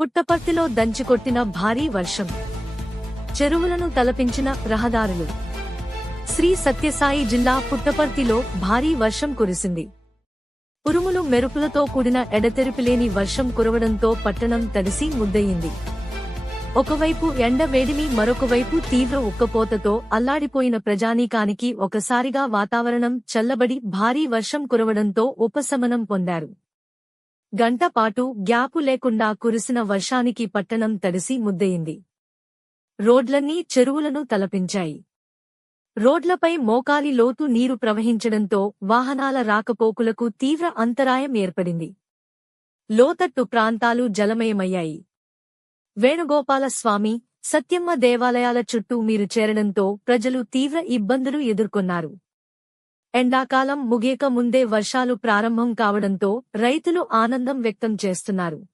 పుట్టపర్తిలో దంచికొట్టిన భారీ వర్షం. చెరువులను తలపించిన రహదారులు. శ్రీ సత్యసాయి జిల్లా పుట్టపర్తిలో భారీ వర్షం కురిసింది. ఉరుములు మెరుపులతో కూడిన ఎడతెరిపిలేని వర్షం కురవడంతో పట్టణం తడిసి ముద్దయింది. ఒకవైపు ఎండ వేడిమి, మరొకవైపు తీవ్ర ఉక్కపోతతో అల్లాడిపోయిన ప్రజానీకానికి ఒకసారిగా వాతావరణం చల్లబడి భారీ వర్షం కురవడంతో ఉపశమనం పొందారు. గంట పాటు గ్యాపు లేకుండా కురిసిన వర్షానికి పట్టణం తడిసి ముద్దయింది. రోడ్లన్నీ చెరువులను తలపించాయి. రోడ్లపై మోకాలి లోతు నీరు ప్రవహించడంతో వాహనాల రాకపోకలకు తీవ్ర అంతరాయం ఏర్పడింది. లోతట్టు ప్రాంతాలు జలమయమయ్యాయి. వేణుగోపాలస్వామి, సత్యమ్మ దేవాలయాల చుట్టూ నీరు చేరడంతో ప్రజలు తీవ్ర ఇబ్బందులు ఎదుర్కొన్నారు. ఎండాకాలం ముగియక ముందే వర్షాలు ప్రారంభం కావడంతో రైతులు ఆనందం వ్యక్తం చేస్తున్నారు.